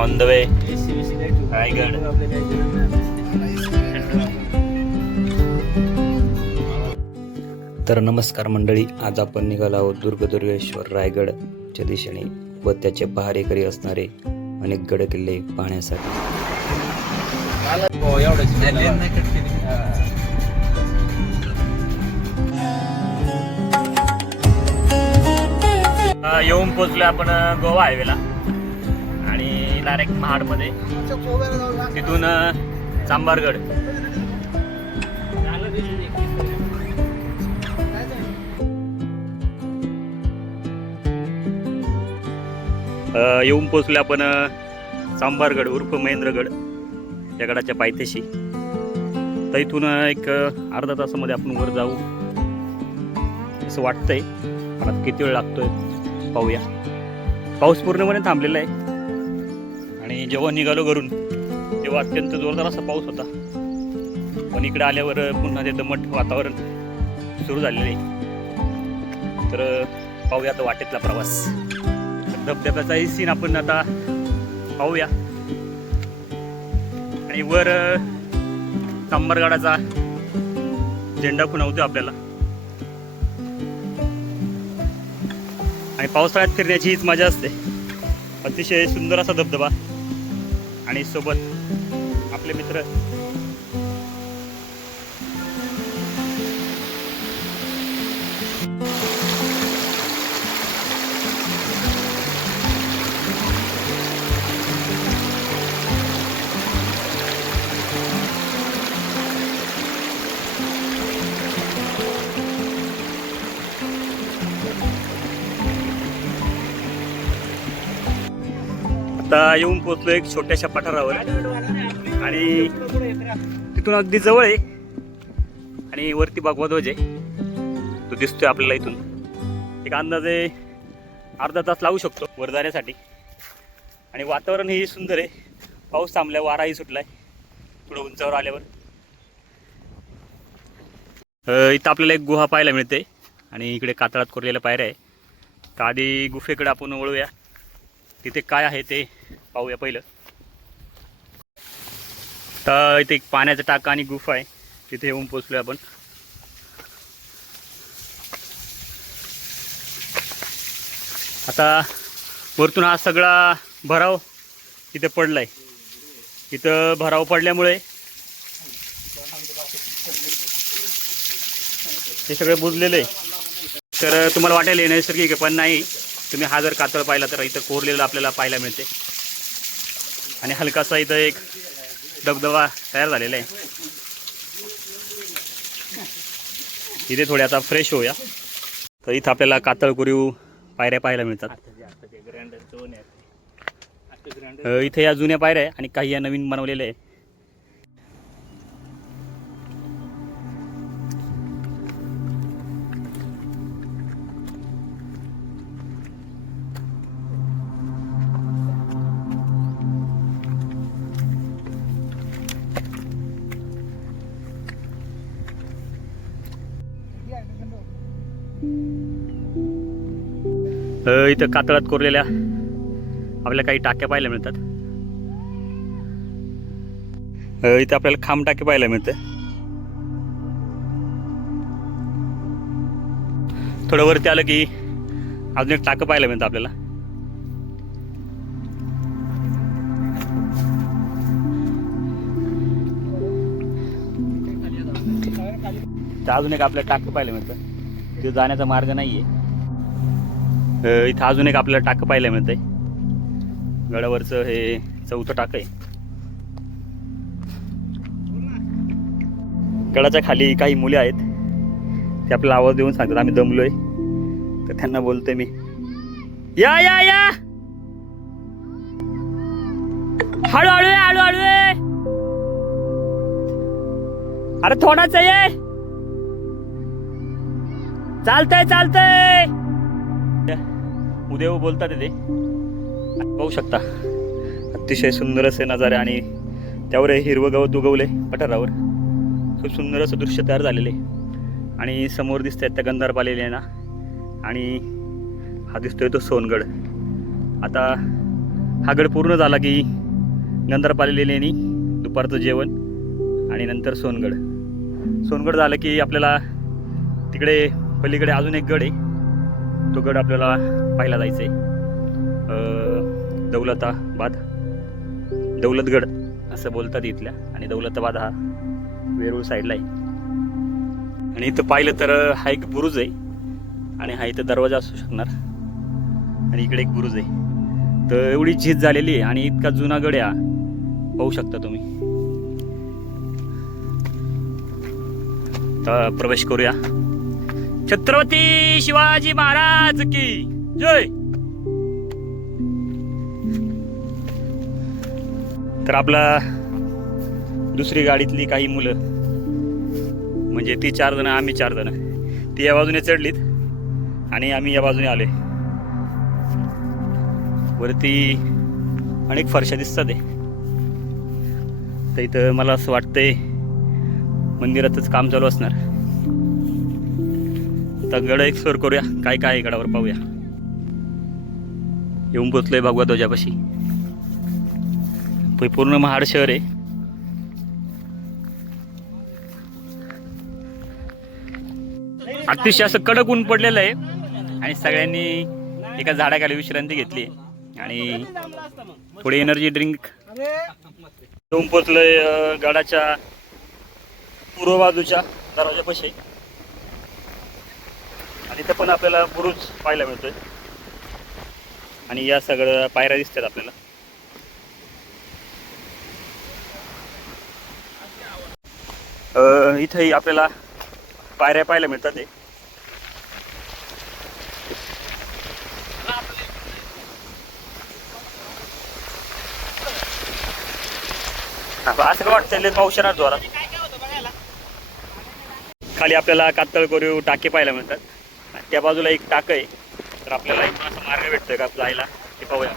On the way Raigad. तर नमस्कार मंडळी, आज आपण निघालो आहोत दुर्गेश्वर रायगडच्या दिशेने व त्याचे पहारेकरी असणारे अनेक गड किल्ले पाहण्यासाठी. येऊन पोचलो आपण गोवा हायवेला आणि डायरेक्ट महाडमध्ये, तिथून चांभारगड. येऊन पोचलो आपण चांभारगड उर्फ महेंद्रगड या गडाच्या पायथ्याशी. तर इथून एक अर्धा तासामध्ये आपण वर जाऊ असं वाटतंय. आता किती वेळ लागतोय पाहूया. पाऊस पूर्णपणे थांबलेला आहे आणि जेव्हा निघालो घरून तेव्हा अत्यंत जोरदार असा पाऊस होता, पण इकडे आल्यावर पुन्हा ते दमट वातावरण सुरू झालेलं आहे. तर पाहूया आता वाटेतला प्रवास. धबधब्याचाही सीन आपण आता पाहूया आणि वर चांभारगडाचा झेंडा खुणावतो आपल्याला. आणि पावसाळ्यात फिरण्याची हीच मजा असते. अतिशय सुंदर असा धबधबा आणि सोबत आपले मित्र. आता येऊन पोचलो एक छोट्याशा पठारावर आणि तिथून अगदी जवळ आहे आणि वरती भगवा ध्वज आहे, तो दिसतोय आपल्याला. इथून एक अंदाजे अर्धा तास लागू शकतो वर जाण्यासाठी. आणि वातावरणही सुंदर आहे. पाऊस थांबलाय, वाराही सुटलाय थोडं उंचावर आल्यावर. इथं आपल्याला एक गुहा पाहायला मिळते आणि इकडे कातळात कोरलेल्या पायऱ्या आहे. तर आधी गुफेकडे आपण वळूया, तिथे काय आहे ते पाहूया पहिलं. तर इथे एक पाण्याचा टाका आणि गुफा आहे, तिथे येऊन पोचलोय आपण. आता वरतून हा सगळा भराव इथे पडलाय. इथं भराव पडल्यामुळे हे सगळं बुजलेलं आहे. तर तुम्हाला वाटेल हे नैसर्गिक आहे, पण नाही. तुम्ही हा जर कातळ पाहिला तर इथं कोरलेलं आपल्याला पाहायला मिळते आणि हलकासा इथं एक धबधबा तयार झालेला आहे. इथे थोडे आता फ्रेश होऊया. तर इथं आपल्याला कातळ कोरीव पायऱ्या पाहायला मिळतात. इथे या जुन्या पायऱ्या आहे आणि काही या नवीन बनवलेल्या आहे. इथं कातळात कोरलेल्या आपल्याला काही टाक्या पाहायला मिळतात. इथं आपल्याला खांब टाके पाहायला मिळतं. थोडं वरती आलं की अजून एक टाकं पाहायला मिळतं आपल्याला. अजून एक आपल्याला टाकं पाहायला मिळतं. तिथे जाण्याचा मार्ग नाहीये. इथं अजून एक आपल्याला टाकं पाहायला मिळतंय. गडावरचं हे चौथं टाकं आहे. गडाच्या खाली काही मुले आहेत, ते आपल्याला आवाज देऊन सांगतात आम्ही दमलोय. तर त्यांना बोलतोय मी, या या या, हळूहळू ये, हळूहळू ये, अरे थोडाच ये, चालतंय चालतंय. उद्या बोलतात ते पाहू शकता. अतिशय सुंदर असे नजारे आणि त्यावर हिरवं गवत उगवले पठारावर. खूप सुंदर असं दृश्य तयार झालेले. आणि समोर दिसत आहेत त्या गंधारपालेल्या ना, आणि हा दिसतोय तो सोनगड. आता हा गड पूर्ण झाला की गंधर्पाली लेणी, दुपारचं जेवण आणि नंतर सोनगड. सोनगड झालं की आपल्याला तिकडे पलीकडे अजून एक गड आहे, तो गड आपल्याला पाहायला जायचं आहे. दौलतगड असं बोलतात इथल्या, आणि दौलताबाद हा वेरूळ साईडला आहे. आणि इथं पाहिलं तर हा एक बुरुज आहे, आणि हा इथं दरवाजा असू शकणार, आणि इकडे एक बुरुज आहे. तर एवढी झीज झालेली आहे आणि इतका जुना गड आहे, पाहू शकता तुम्ही. तर प्रवेश करूया. छत्रपती शिवाजी महाराज की जय. तर आपला दुसरी गाडीतली काही मुलं, म्हणजे ती 4 जण, आम्ही 4 जण, ती या बाजूने चढलीत आणि आम्ही या बाजूने आलोय. वरती अनेक फरशा दिसतात आहे. तर इथं मला असं वाटतंय मंदिरातच काम चालू असणार. तर गड एक्सप्लोर करूया, काय काय आहे गडावर पाहूया. येऊन पोचलोय भगवा ध्वजापाशी. पूर्ण महाड शहर आहे. अतिशय असं कडक ऊन पडलेलं आहे आणि सगळ्यांनी एका झाडाखाली विश्रांती घेतली आणि थोडी एनर्जी ड्रिंक. येऊन पोचलोय गडाच्या पूर्व बाजूच्या दरवाजापाशी, आणि इथं पण आपल्याला बुरुज पाहायला मिळतोय आणि या सगळ्या पायऱ्या दिसतात आपल्याला. इथंही आपल्याला पायऱ्या पाहायला मिळतात आहे. असं काय वाटतं पाऊस येणार जोरात. खाली आपल्याला कातळ कोरीव टाके पाहायला मिळतात. त्या बाजूला एक टाक आहे, तर आपल्याला इथून असा मार्ग भेटतोय का जायला ते पाहूया.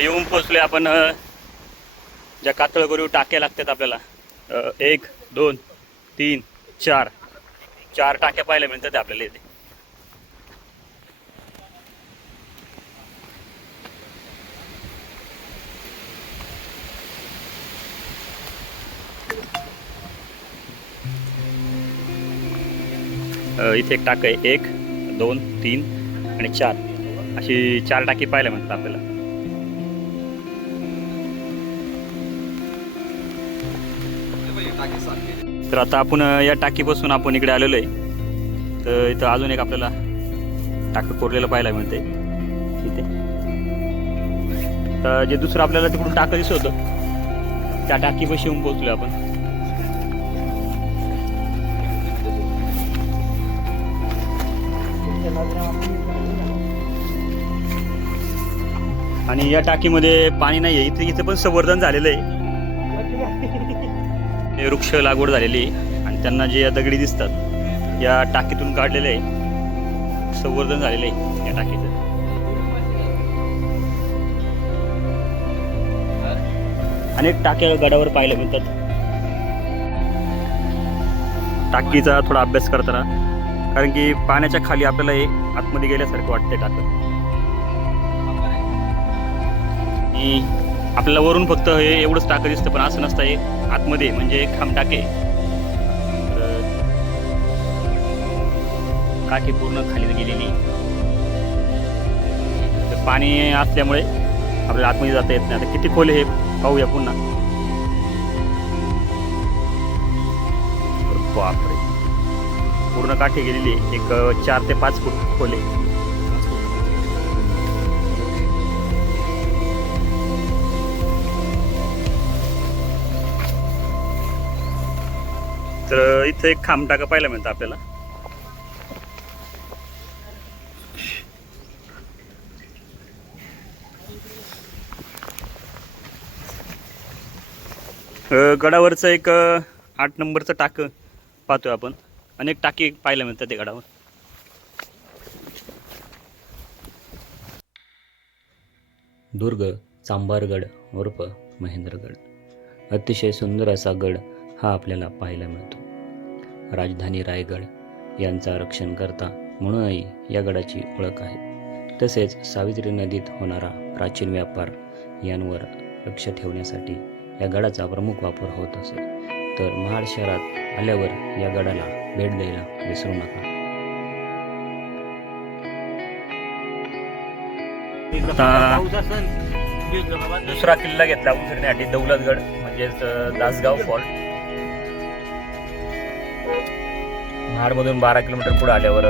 येऊन पोचलोय आपण ज्या कातळ कोरीव टाके लागतात आपल्याला. 1 2 3 4 टाक्या पाहायला मिळतात आपल्याला इथे. इथे एक टाक आहे, 1 2 3 आणि 4 अशी 4 टाकी पाहायला मिळतात आपल्याला. तर आता आपण या टाकीपासून आपण इकडे आलेलो आहे. तर इथं अजून एक आपल्याला टाकं कोरलेलं पाहायला मिळते इथे. तर जे दुसरं आपल्याला तिकडून टाकं दिसत होतं, त्या टाकीपाशी येऊन पोहोचलोय आपण. आणि या टाकीमध्ये पाणी नाही आहे. इथं पण संवर्धन झालेलं आहे, वृक्ष लागवड झालेली आहे, आणि त्यांना जे या दगडी दिसतात या टाकीतून काढलेले आहे, संवर्धन झालेलं आहे या टाकीचं. अनेक टाक्या गडावर पाहायला मिळतात. टाकीचा थोडा अभ्यास करताना, कारण की पाण्याच्या खाली आपल्याला हे आतमध्ये गेल्यासारखं वाटतंय टाकं. आणि आपल्याला वरून फक्त हे एवढंच टाकं दिसतं, पण असं नसतं. हे आतमध्ये म्हणजे खांब टाके, टाकी पूर्ण खाली गेलेली. तर पाणी असल्यामुळे आपल्याला आतमध्ये जाता येत नाही. आता किती खोल हे पाहूया पुन्हा. बापरे, पूर्ण काठी गेलेली आहे. एक 4 ते 5 फूट खोल आहे. तर इथं एक खांब टाका पाहायला मिळतं आपल्याला. गडावरचं एक 8 नंबरचं टाकं पाहतोय आपण. अनेक टाकी पाहायला मिळतात ते गडावर. दुर्ग चांभारगड उर्फ महेंद्रगड. अतिशय सुंदर असा गड हा आपल्याला पाहायला मिळतो. राजधानी रायगड यांचा रक्षणकर्ता म्हणूनही या गडाची ओळख आहे. तसेच सावित्री नदीत होणारा प्राचीन व्यापार यांवर लक्ष ठेवण्यासाठी या गडाचा प्रमुख वापर होत असे. तर महाड शहरात आल्यावर या गडाला भेट द्यायला विसरू नका. आता दुसरा किल्ला घेतला आपण फिरण्यासाठी दौलतगड म्हणजेच दासगाव फॉल्ट. महाडमधून 12 किलोमीटर पुढे आल्यावर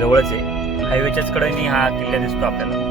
जवळच आहे. हायवेच्याच कडेने हा किल्ला दिसतो आपल्याला.